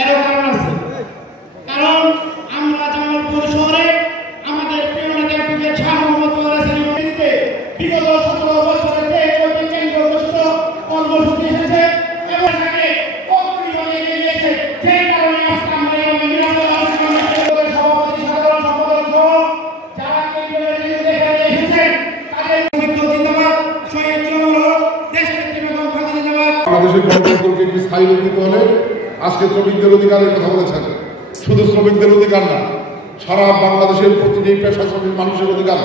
এর কারণ আছে। কারণ আমরা জামালপুর শহরে আমাদের প্রিয় নেতা অ্যাডভোকেট শাহ মোহাম্মদ ওয়ারেসের নেতৃত্বে বিগত 17 বছর ধরে ওই কেন্দ্র ঘোষিত কর্মসূচি এসেছে এবং তাকে অগ্রিভাবে এগিয়ে নিয়েছে। সেই কারণে আজকে আমরা এই নিরাপদ সভাপতি সাধারণ সম্পাদক সহ যারা কেন্দ্রের নেতৃত্বে এসেছেন তাদের জিন্দাবাদ, শহীদ জিয়াউর দেশের বেগম খালেদা জিন্দাবাদ। বাংলাদেশের গণতন্ত্রকে একটি স্থায়ী দিতে হলে আজকে শ্রমিকদের অধিকারের কথা বলেছেন। শুধু শ্রমিকদের অধিকার না, সারা বাংলাদেশের প্রতিটি পেশা শ্রমিক মানুষের অধিকার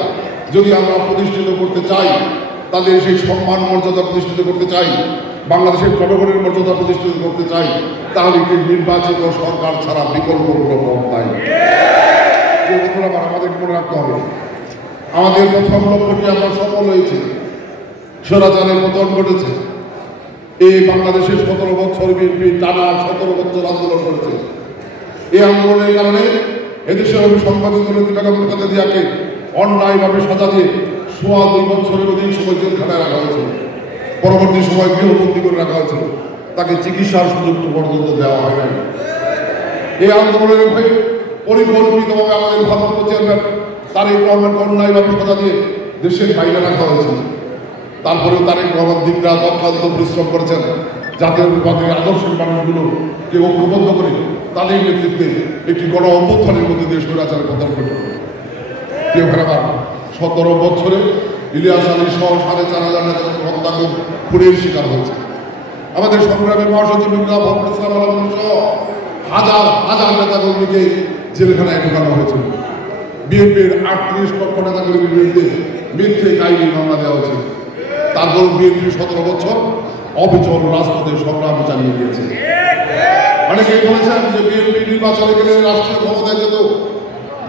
যদি আমরা প্রতিষ্ঠিত করতে চাই, তাহলে সেই সম্মান মর্যাদা প্রতিষ্ঠিত করতে চাই, বাংলাদেশের জনগণের মর্যাদা প্রতিষ্ঠিত করতে চাই, তাহলে একটি নির্বাচিত সরকার ছাড়া বিকল্প কোনো পথ নাই। আমাদের মনে রাখতে হবে, আমাদের প্রথম লক্ষ্যটি আমরা সফল হয়েছি, স্বৈরাচারের পতন ঘটেছে। এই বাংলাদেশের 17 বছর বিএনপি টানা 17 বছর আন্দোলন করেছে। এই আন্দোলনের কারণে এদেশের অভিসংবাদিত নেত্রী বেগম খালেদা জিয়াকে অন্যায়ভাবে সাজা দিয়ে 2.5 বছরের অধিক সময় জেলখানায় রাখা হয়েছিল। পরবর্তী সময় গৃহবন্দী করে রাখা হয়েছিল, তাকে চিকিৎসার সুযোগ পর্যন্ত দেওয়া হয় নাই। এই আন্দোলনের হয়ে পরিকল্পিতভাবে আমাদের ভারপ্রাপ্ত চেয়ারম্যান তারেক রহমানকে অন্যায়ভাবে সাজা দিয়ে দেশের বাইরে রাখা হয়েছিল। তারপরেও তারেক রহমান দিকরা অক্লান্ত পরিশ্রম করেছেন জাতীয় বিভাগের আদর্শের মানুষগুলোকে ঐক্যবদ্ধ করে তাদের নেতৃত্বে একটি গণ অভ্যুত্থানের মধ্যে দিয়ে স্বৈরাচারের পতন ঘটে। কেউ খারাপ 17 বছরে ইলিয়াস আলী সহ 4,500 নেতা হত্যাকে খুনের শিকার হয়েছে। আমাদের সংগ্রামের মহাসচিব ফখরুল ইসলাম আলম সহ হাজার হাজার নেতাকর্মীকে জেলখানায় ঢোকানো হয়েছিল। বিএনপির 38 লক্ষ নেতাকর্মীর বিরুদ্ধে মিথ্যে আইনি মামলা দেওয়া হয়েছিল। তারপর বিএনপি 17 বছর অবিচল রাজপথে সংগ্রাম চালিয়ে গিয়েছে। অনেকেই বলেছেন যে বিএনপি নির্বাচনে গেলে রাষ্ট্রীয় ক্ষমতায় যেত।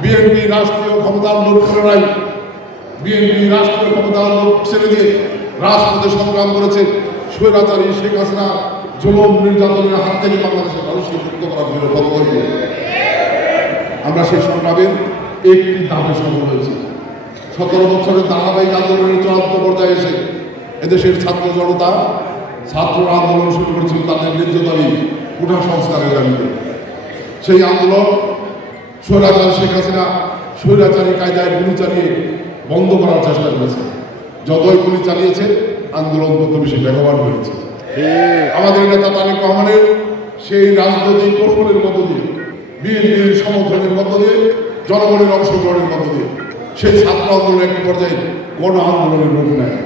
বিএনপি রাষ্ট্রীয় ক্ষমতার লোক করে নাই। বিএনপি রাষ্ট্রীয় ক্ষমতার লোক ছেড়ে দিয়ে রাজপথে সংগ্রাম করেছে। স্বৈরাচারী শেখ হাসিনা জুলুম নির্যাতনের হাত থেকে বাংলাদেশের মানুষকে মুক্ত করার জন্য বদ্ধপরিকর। আমরা সেই সংগ্রামের একটি ধাপে সফল হয়েছি। 17 বছরের ধারাবাহিক আন্দোলনের চূড়ান্ত পর্যায়ে এসে এদেশের ছাত্র জনতা ছাত্ররা আন্দোলন শুরু করেছিল তাদের ন্যায্য দাবি কোটা সংস্কারের দাবিতে। সেই আন্দোলন স্বৈরাচার শেখ হাসিনা স্বৈরাচারী কায়দায় গুলি চালিয়ে বন্ধ করার চেষ্টা করেছে। যতই গুলি চালিয়েছে আন্দোলন তত বেশি বেগবান হয়েছে। আমাদের নেতা তারেক রহমানের সেই রাজনৈতিক কৌশলের মধ্য দিয়ে, বিএনপির সমর্থনের মধ্য দিয়ে, জনগণের অংশগ্রহণের মধ্য দিয়ে সেই ছাত্র আন্দোলন একটি পর্যায়ে গণ আন্দোলনের রূপ নেয়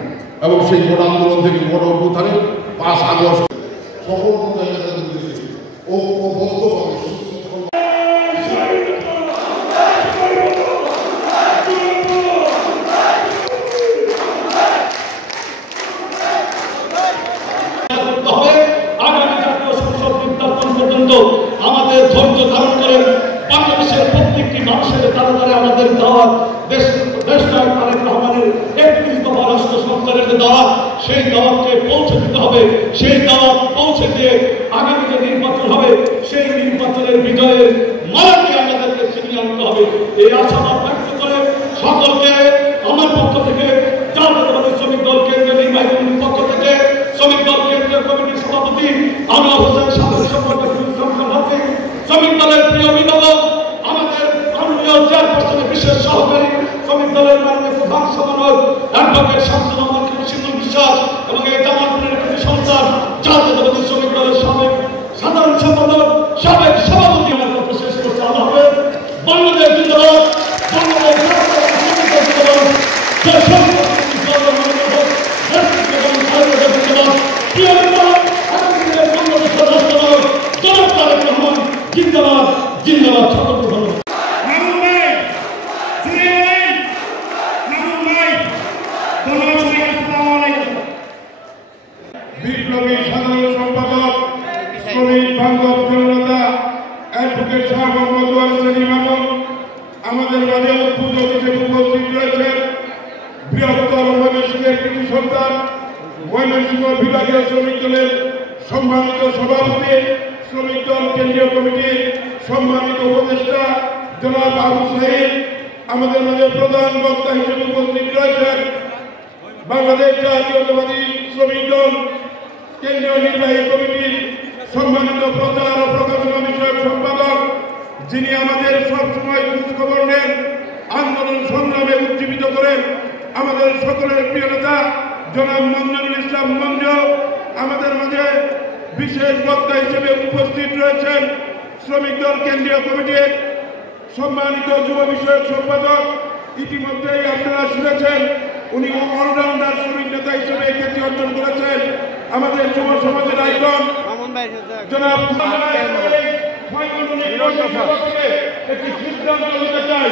এবং সেই গণ আন্দোলন থেকে গণ অভ্যুত্থানে 5 আগস্ট সকল আমাদের ধৈর্য ধারণ করে বাংলাদেশের প্রত্যেকটি মানুষের তারা আমাদের দাওয়াত দেশ নায়ক তারেক রহমানের 31তম রাষ্ট্র সংস্কারের যে দাওয়াত, সেই দাওয়াতকে পৌঁছে দিতে হবে। সেই দাওয়াত পৌঁছে দিয়ে আগামী যে নির্বাচন হবে সেই নির্বাচনের বিজয়ের মালাকে আমাদেরকে ছিনিয়ে আনতে হবে। এই আশাবাদ ব্যক্ত করে সকলকে আমার পক্ষ থেকে, জাতীয়তাবাদী শ্রমিক দল কেন্দ্রীয় নির্বাহী কমিটির পক্ষ থেকে, শ্রমিক দল কেন্দ্রীয় কমিটির সভাপতি আনোয়ার হোসেন সাবেক সম্পাদক শ্রমিক দলের প্রিয় অভিভাবক, আমাদের মাননীয় চেয়ারপারসনের বিশেষ সহকারী, শ্রমিক দলের মাননীয় প্রধান সমন্বয়ক অ্যাডভোকেট শামসুল রহমান সিন্ধু বিশ্বাস এবং এই জামালপুরের কৃষি সন্তান জাতীয়তাবাদী শ্রমিক দলের সাবেক সাধারণ সম্পাদক, সাবেক সভাপতি, আমার কথা শেষ করতে হবে। বাংলাদেশ জিন্দাবাদ, বাংলাদেশ জিন্দাবাদ জিন্দাবাদ। সকলকে ধন্যবাদ। বিপ্লবী সাধারণ সম্পাদক শ্রমিক বান্ধব জনতা অ্যাডভোকেট শাহ মোহাম্মদ ওয়ারেসের ইমাম আমাদের মাঝে উপস্থিত রয়েছেন বৃহত্তর ময়মনসিংহের কৃষি সন্তান, ময়মনসিংহ বিভাগীয় শ্রমিক দলের সম্মানিত সভাপতি, শ্রমিক দল কেন্দ্রীয় কমিটির সম্মানিত উপদেষ্টা জনাব আবু সাহিদ, আমাদের মাঝে প্রধান বক্তা হিসেবে উপস্থিত রয়েছেন বাংলাদেশ জাতীয়তাবাদী শ্রমিক দল কেন্দ্রীয় নির্বাহী কমিটির সম্মানিত প্রচার ও প্রকাশনা বিষয়ক যিনি আমাদের সবসময় খোঁজখবর নেন, আন্দোলন সংগ্রামে উজ্জীবিত করেন। আমাদের সকলের প্রিয় নেতা জনাব মঞ্জুরুল ইসলাম মঞ্জু আমাদের মাঝে বিশেষ বক্তা হিসেবে উপস্থিত রয়েছেন। শ্রমিক দল কেন্দ্রীয় কমিটির সম্মানিত যুব বিষয়ক সম্পাদক, ইতিমধ্যেই আপনারা শুনেছেন উনি অলরাউন্ডার শ্রমিক নেতা হিসেবে খ্যাতি অর্জন করেছেন। আমাদের যুব সমাজের আইকন জনাব একটি সিদ্ধান্ত নিতে চাই।